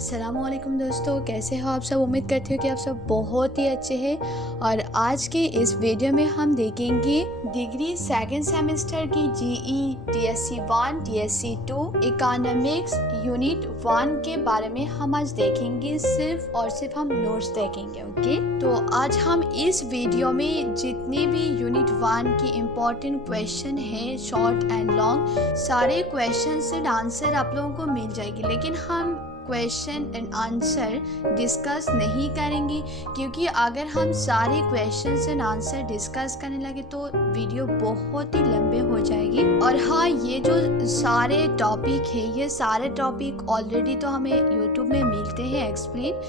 अस्सलामुअलैकुम दोस्तों, कैसे हो आप सब। उम्मीद करती हूँ कि आप सब बहुत ही अच्छे हैं। और आज के इस वीडियो में हम देखेंगे डिग्री सेकंड सेमेस्टर की GE DSC1 DSC2 economics unit 1 के बारे में हम आज देखेंगे। सिर्फ और सिर्फ हम नोट्स देखेंगे। ओके, तो आज हम इस वीडियो में जितने भी यूनिट 1 की इम्पोर्टेंट क्वेश्चन है शॉर्ट एंड लॉन्ग, सारे क्वेश्चन एंड आंसर आप लोगों को मिल जाएगी। लेकिन हम क्वेश्चन एंड आंसर डिस्कस नहीं करेंगे, क्योंकि अगर हम सारे क्वेश्चंस एंड आंसर डिस्कस करने लगे तो वीडियो बहुत ही लंबे हो जाएगी। और हाँ, ये जो सारे टॉपिक है, ये सारे टॉपिक ऑलरेडी तो हमें यूट्यूब में मिलते हैं एक्सप्लेन,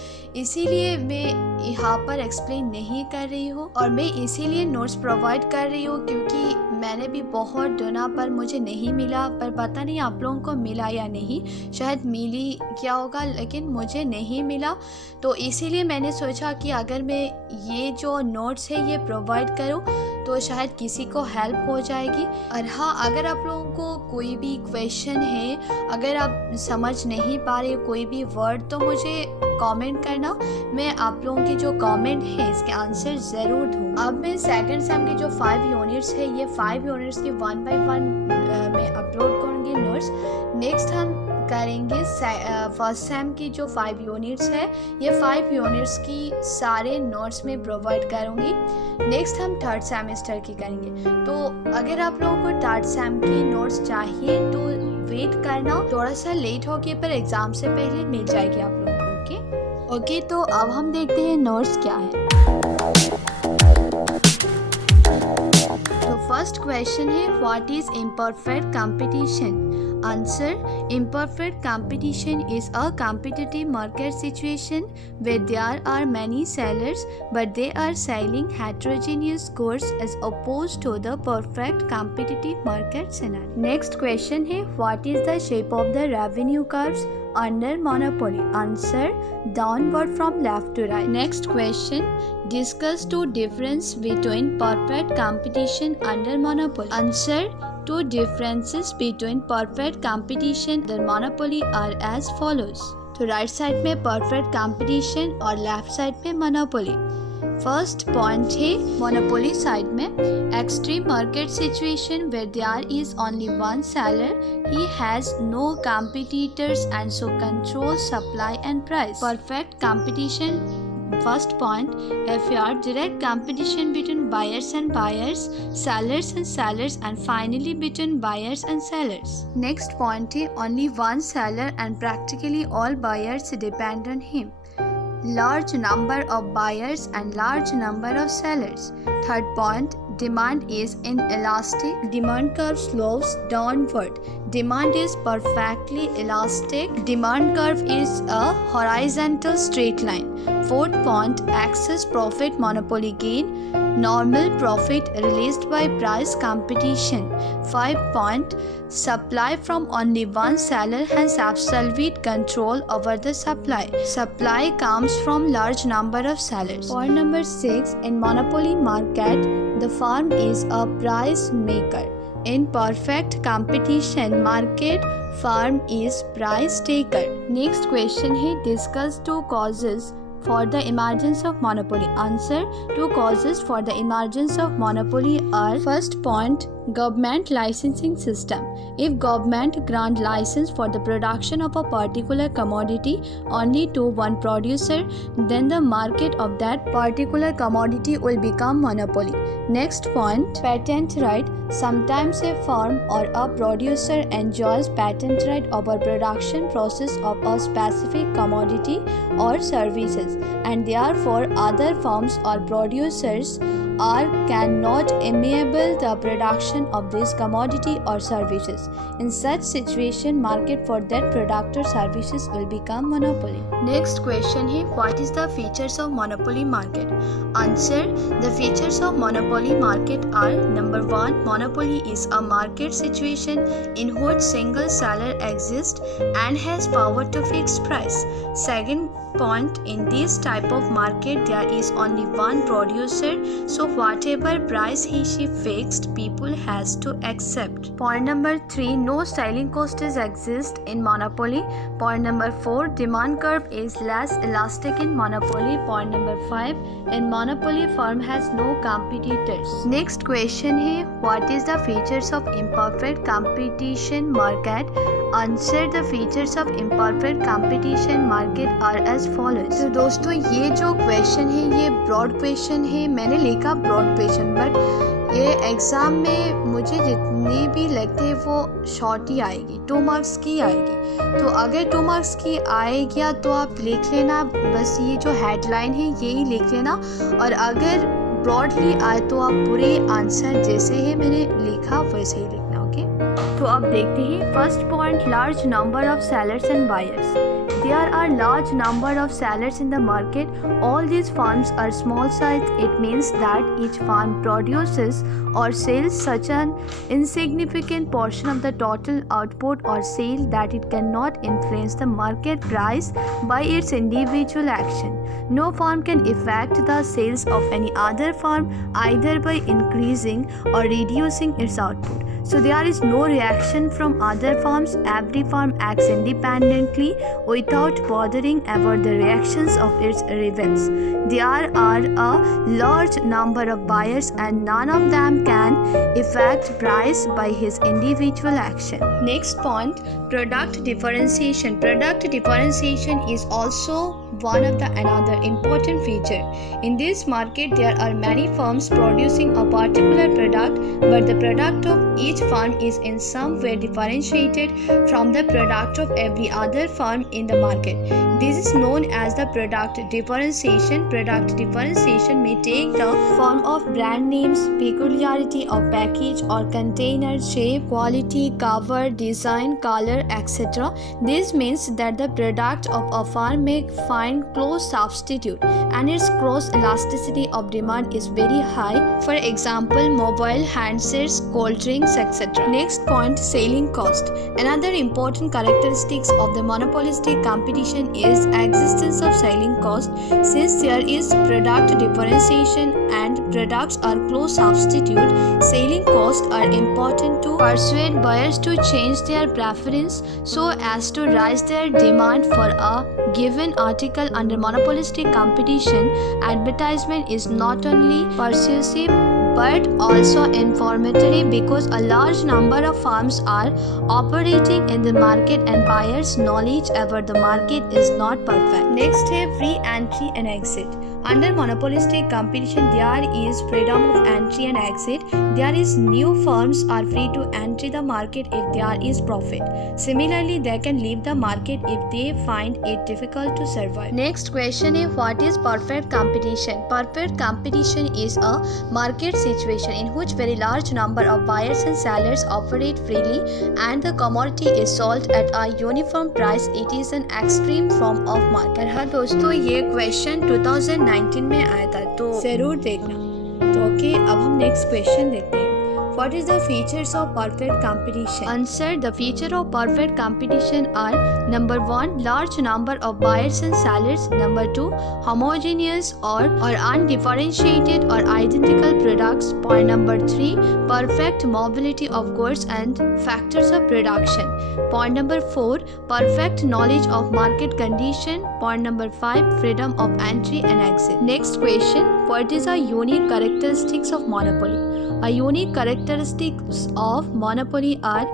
इसीलिए मैं यहाँ पर एक्सप्लेन नहीं कर रही हूँ। और मैं इसीलिए नोट्स प्रोवाइड कर रही हूँ, क्योंकि मैंने भी बहुत ढूंढा पर मुझे नहीं मिला। पर पता नहीं आप लोगों को मिला या नहीं, शायद मिली क्या होगा, लेकिन मुझे नहीं मिला। तो इसीलिए मैंने सोचा कि अगर मैं ये जो नोट्स है ये प्रोवाइड करूँ तो शायद किसी को हेल्प हो जाएगी। और हाँ, अगर आप लोगों को कोई भी क्वेश्चन है, अगर आप समझ नहीं पा रहे कोई भी वर्ड, तो मुझे कमेंट करना। मैं आप लोगों के जो कमेंट है इसके आंसर ज़रूर दूँ। अब मैं सेकंड सेम के जो 5 यूनिट्स है, ये 5 यूनिट्स की 1 बाय 1 में अपलोड करूँगी नोट्स। नेक्स्ट हम करेंगे फर्स्ट सेम की जो 5 यूनिट्स है, ये 5 यूनिट्स की सारे नोट्स में प्रोवाइड करूँगी। नेक्स्ट हम थर्ड सेमेस्टर की करेंगे। तो अगर आप लोगों को थर्ड सेम की नोट्स चाहिए तो वेट करना, थोड़ा सा लेट हो गया पर एग्ज़ाम से पहले मिल जाएगी आप लोगों को। ओके, तो अब हम देखते हैं नोट्स क्या है। तो फर्स्ट क्वेश्चन है, what is imperfect competition? Answer: imperfect competition is a competitive market situation where there are many sellers but they are selling heterogeneous goods as opposed to the perfect competitive market scenario. Next question है, what is the shape of the revenue curves under monopoly? Answer: downward from left to right. Next question, discuss two difference between perfect competition under monopoly. Answer: two differences between perfect competition and monopoly are as follows. तो right side में perfect competition और left side में monopoly. First point है monopoly side में, extreme market situation where there is only one seller, he has no competitors and so control supply and price. Perfect competition, first point, FR, direct competition between buyers and buyers, sellers and sellers, and finally between buyers and sellers. Next point is only one seller and practically all buyers depend on him. Large number of buyers and large number of sellers. Third point, demand is inelastic. Demand curve slopes downward. Demand is perfectly elastic. Demand curve is a horizontal straight line. Fourth point, excess profit monopoly gain. Normal profit released by price competition. 5 point, supply from only one seller has absolute control over the supply. Supply comes from large number of sellers. Point number 6, in monopoly market, the firm is a price maker. In perfect competition market, firm is price taker. Next question है, discuss two causes for the emergence of monopoly. Answer: two causes for the emergence of monopoly are, first point, government licensing system. If government grant license for the production of a particular commodity only to one producer, then the market of that particular commodity will become monopoly. Next point, patent right. Sometimes a firm or a producer enjoys patent right over production process of a specific commodity or services, and therefore other firms or producers cannot enable the production of this commodity or services. In such situation, market for that product or services will become monopoly. Next question है, what is the features of monopoly market? Answer: the features of monopoly market are, number 1, monopoly is a market situation in which single seller exists and has power to fix price. Second point, in this type of market there is only one producer, so whatever price she fixed, people has to accept. Point number 3, no selling cost exists in monopoly. Point number 4, demand curve is less elastic in monopoly. Point number 5, in monopoly firm has no competitors. Next question है, what is the features of imperfect competition market? Answer, the features of imperfect competition market are as follows. तो दोस्तों ये जो question है ये broad question है, मैंने लिखा ब्रॉड क्वेश्चन, बट ये एग्ज़ाम में मुझे जितनी भी लगती है वो शॉर्ट ही आएगी, 2 मार्क्स की आएगी। तो अगर 2 मार्क्स की आएगी तो आप लिख लेना, बस ये जो हेडलाइन है यही लिख लेना, और अगर ब्रॉडली आए तो आप पूरे आंसर जैसे है मैंने लिखा वैसे ही लिखना। ओके, तो अब देखते हैं first point, large number of sellers and buyers. There are large number of sellers in the market. All these farms are small size. It means that each farm produces or sells such an insignificant portion of the total output or sale that it cannot influence the market price by its individual action. No farm can affect the sales of any other farm either by increasing or reducing its output. So there is no reaction from other farms. Every farm acts independently without bothering about the reactions of its rivals. There are a large number of buyers and none of them can affect price by his individual action. Next point, product differentiation. Product differentiation is also one of the another important feature. In this market there are many firms producing a particular product, but the product of each firm is in some way differentiated from the product of every other firm in the market. This is known as the product differentiation. Product differentiation may take the form of brand names, peculiarity of package or container, shape, quality, cover, design, color, etc. This means that the product of a firm may find close substitute and its cross elasticity of demand is very high. For example, mobile handsets, cold drinks, etc. Next point, selling cost. Another important characteristics of the monopolistic competition is existence of selling cost. Since there is product differentiation and products are close substitute, selling costs are important to persuade buyers to change their preference so as to raise their demand for a given article. Under monopolistic competition, advertisement is not only persuasive but also informatory because a large number of firms are operating in the market and buyers' knowledge about the market is not perfect. Next है free entry and exit. Under monopolistic competition, there is freedom of entry and exit. There is new firms are free to enter the market if there is profit. Similarly, they can leave the market if they find it difficult to survive. Next question is, what is perfect competition? Perfect competition is a market situation in which very large number of buyers and sellers operate freely and the commodity is sold at a uniform price. It is an extreme form of market. हाँ दोस्तों, ये question 2019 में आया था तो जरूर देखना। तो ओके, अब हम नेक्स्ट क्वेश्चन देखते हैं। What is the features of perfect competition? Answer, the feature of perfect competition are number 1, large number of buyers and sellers. Number 2, homogeneous or undifferentiated or identical products. Point number 3, perfect mobility of goods and factors of production. Point number 4, perfect knowledge of market condition. Point number 5, freedom of entry and exit. Next question, what is a unique characteristics of monopoly? A unique characteristics of monopoly are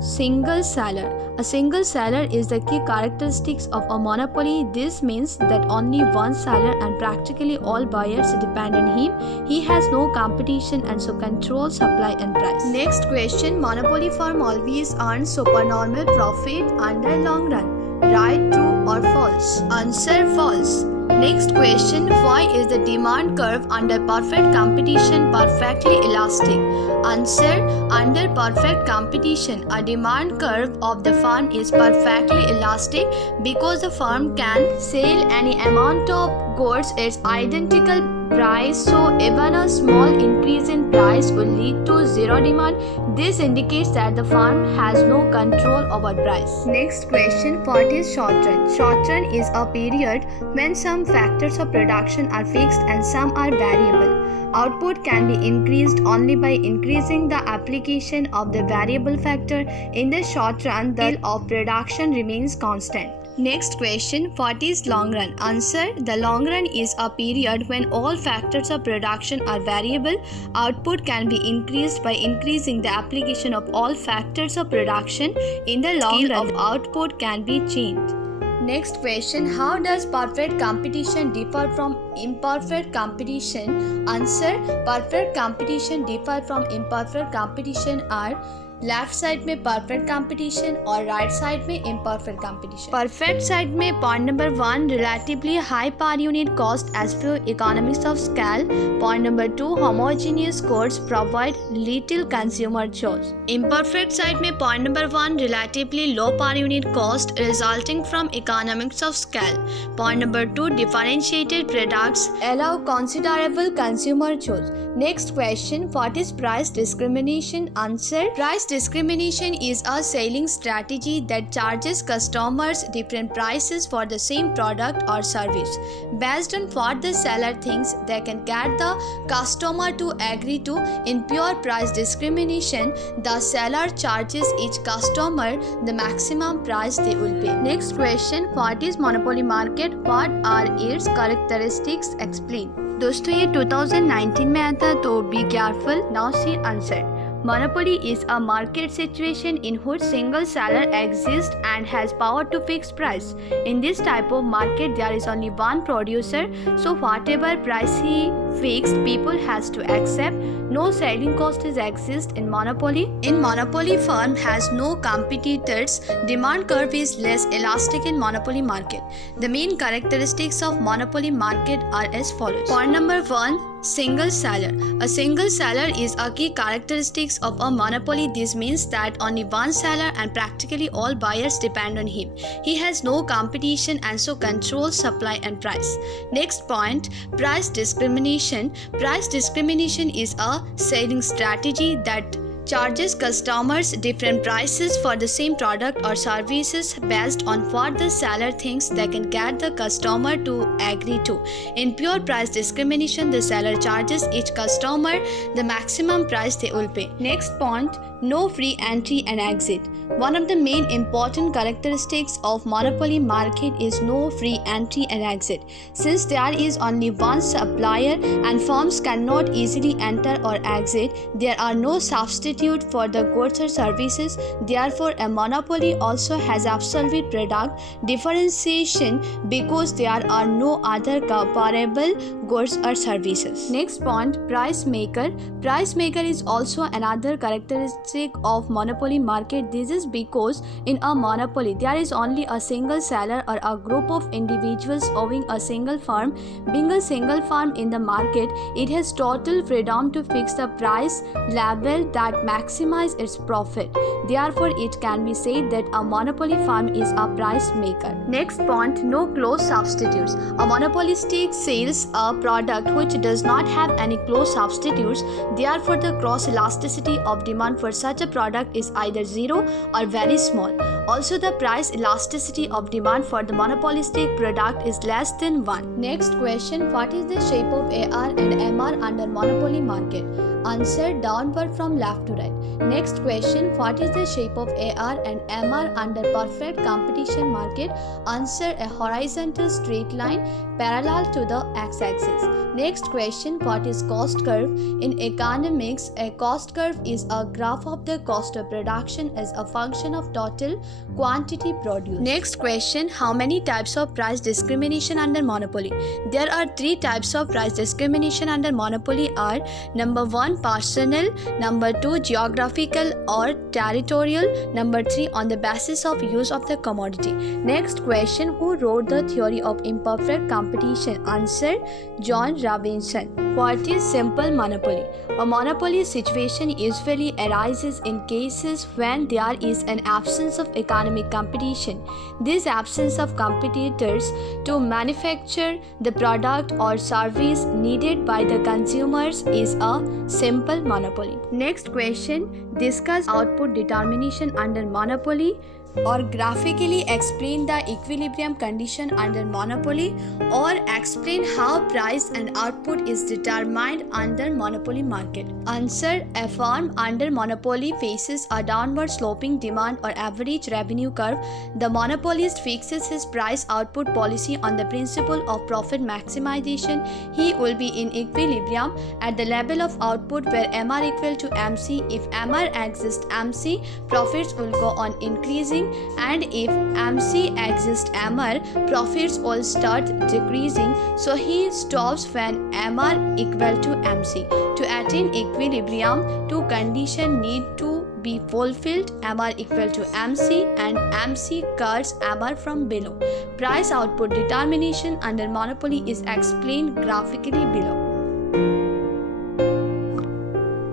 single seller. A single seller is the key characteristics of a monopoly. This means that only one seller and practically all buyers depend on him. He has no competition and so controls supply and price. Next question, monopoly firm always earns supernormal profit under long run. Right, true or false? Answer, false. Next question, why is the demand curve under perfect competition perfectly elastic? Answer, under perfect competition, a demand curve of the firm is perfectly elastic because the firm can sell any amount of goods its identical price, so even a small increase in price will lead to zero demand. This indicates that the firm has no control over price. Next question, what is short run? Short run is a period when some factors of production are fixed and some are variable. Output can be increased only by increasing the application of the variable factor. In the short run, the rate of production remains constant. Next question, what is long run? Answer, the long run is a period when all factors of production are variable. Output can be increased by increasing the application of all factors of production. In the long run, of output can be changed. Next question, how does perfect competition differ from imperfect competition? Answer, perfect competition differ from imperfect competition are left side में perfect competition और right side में imperfect competition. Perfect side में point number 1 relatively high per unit cost as per economics of scale. Point number 2 homogeneous goods provide little consumer choice. Imperfect side में point number 1 relatively low per unit cost resulting from economics of scale. Point number 2 differentiated products allow considerable consumer choice. Next question, what is price discrimination? Answer, price discrimination is a selling strategy that charges customers different prices for the same product or service based on what the seller thinks they can get the customer to agree to. In pure price discrimination, the seller charges each customer the maximum price they will pay. Next question, what is monopoly market? What are its characteristics? Explain. दोस्तों ये 2019 में आया था, तो be careful. Now see answer. Monopoly is a market situation in which single seller exists and has power to fix price. In this type of market, there is only one producer, so whatever price he fixed, people has to accept. No selling cost is exist in monopoly. In monopoly, firm has no competitors. Demand curve is less elastic in monopoly market. The main characteristics of monopoly market are as follows. Point number 1, single seller. A single seller is a key characteristics of a monopoly. This means that only one seller and practically all buyers depend on him. He has no competition and so controls supply and price. Next point, price discrimination. Price discrimination is a selling strategy that charges customers different prices for the same product or services based on what the seller thinks they can get the customer to agree to. In pure price discrimination, the seller charges each customer the maximum price they will pay. Next point, no free entry and exit. One of the main important characteristics of monopoly market is no free entry and exit. Since there is only one supplier and firms cannot easily enter or exit, there are no substitute for the goods or services. Therefore, a monopoly also has absolute product differentiation because there are no other comparable goods or services. Next point, price maker. Price maker is also another characteristic of monopoly market. This is because in a monopoly there is only a single seller or a group of individuals owning a single firm. Being a single firm in the market, it has total freedom to fix the price level that maximize its profit. Therefore, it can be said that a monopoly firm is a price maker. Next point, no close substitutes. A monopolistic sells a product which does not have any close substitutes. Therefore, the cross elasticity of demand for such a product is either zero or very small. Also, the price elasticity of demand for the monopolistic product is less than 1. Next question, what is the shape of AR and MR under monopoly market? Answer, downward from left to right. Next question, what is the shape of AR and MR under perfect competition market? Answer, a horizontal straight line parallel to the x-axis. Next question, what is cost curve? In economics, a cost curve is a graph of the cost of production as a function of total quantity produced. Next question, how many types of price discrimination under monopoly? There are 3 types of price discrimination under monopoly are: number 1, personal; number 2, geographical or territorial; number 3, on the basis of use of the commodity. Next question, who wrote the theory of imperfect competition? Answer, John Robinson. What is simple monopoly? A monopoly situation usually arises in cases when there is an absence of economic competition. This absence of competitors to manufacture the product or service needed by the consumers is a simple monopoly. Next question, discuss output determination under monopoly, or graphically explain the equilibrium condition under monopoly, or explain how price and output is determined under monopoly market. Answer, a firm under monopoly faces a downward sloping demand or average revenue curve. The monopolist fixes his price output policy on the principle of profit maximization. He will be in equilibrium at the level of output where MR equal to MC. If MR exists MC, profits will go on increasing, and if MC exists MR, profits will start decreasing. So he stops when MR equal to MC. To attain equilibrium, two conditions need to be fulfilled: MR equal to MC and MC cuts MR from below. Price output determination under monopoly is explained graphically below.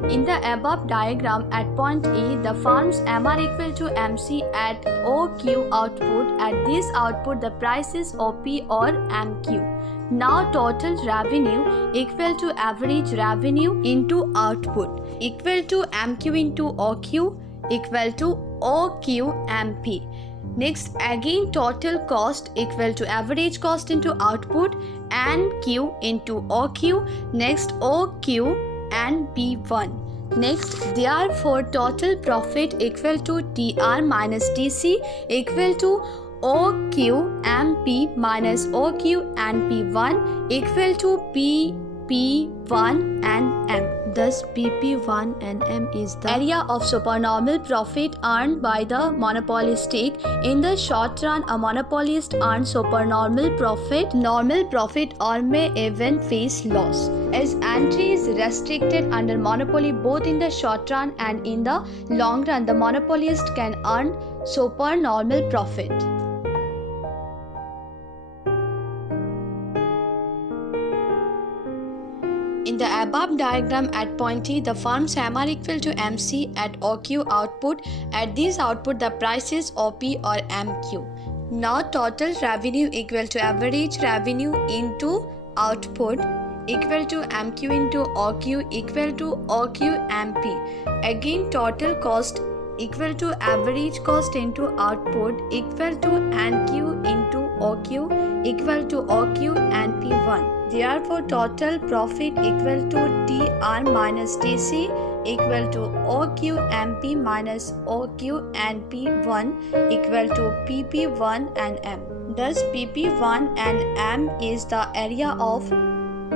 In the above diagram, at point A, the firm's MR equal to MC at OQ output. At this output, the price is OP or MQ. Now total revenue equal to average revenue into output equal to MQ into OQ equal to OQ MP. Next, again total cost equal to average cost into output and Q into OQ. Next, OQ and P1. Next, therefore total profit equal to TR minus TC equal to OQ MP minus OQ and P1 equal to PP1 and M. Thus, PP1 and M is the area of supernormal profit earned by the monopolistic. In the short run, a monopolist earns supernormal profit, normal profit, or may even face loss. As entry is restricted under monopoly both in the short run and in the long run, the monopolist can earn supernormal profit. In the above diagram, at point E, the firm's MR equal to MC at OQ output. At this output, the price is OP or MQ. Now total revenue equal to average revenue into output equal to MQ into OQ equal to OQ MP. Again total cost equal to average cost into output equal to NQ into OQ equal to OQ and P1. Therefore, total profit equal to TR minus TC equal to OQ MP minus OQ and P1 equal to PP1 and M. Thus, PP1 and M is the area of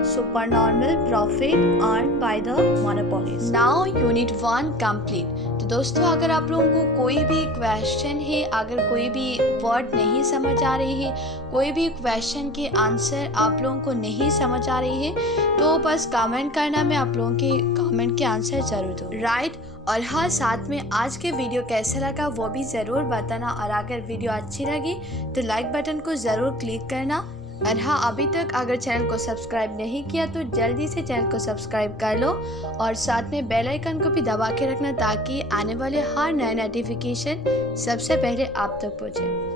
supernormal profit earned by the monopolist. Now, Unit 1 complete. तो दोस्तों, अगर आप लोगों को कोई भी question है, अगर कोई भी वर्ड नहीं समझ आ रही है, कोई भी क्वेश्चन के आंसर आप लोगों को नहीं समझ आ रही है, तो बस कमेंट करना, मैं आप लोगों के कमेंट के आंसर ज़रूर दूँ, राइट। और हाँ, साथ में आज के वीडियो कैसा लगा वो भी ज़रूर बताना, और अगर वीडियो अच्छी लगी तो लाइक बटन को ज़रूर क्लिक करना। और हाँ, अभी तक अगर चैनल को सब्सक्राइब नहीं किया तो जल्दी से चैनल को सब्सक्राइब कर लो, और साथ में बेल आइकन को भी दबा के रखना ताकि आने वाले हर नए नोटिफिकेशन सबसे पहले आप तक पहुँचे।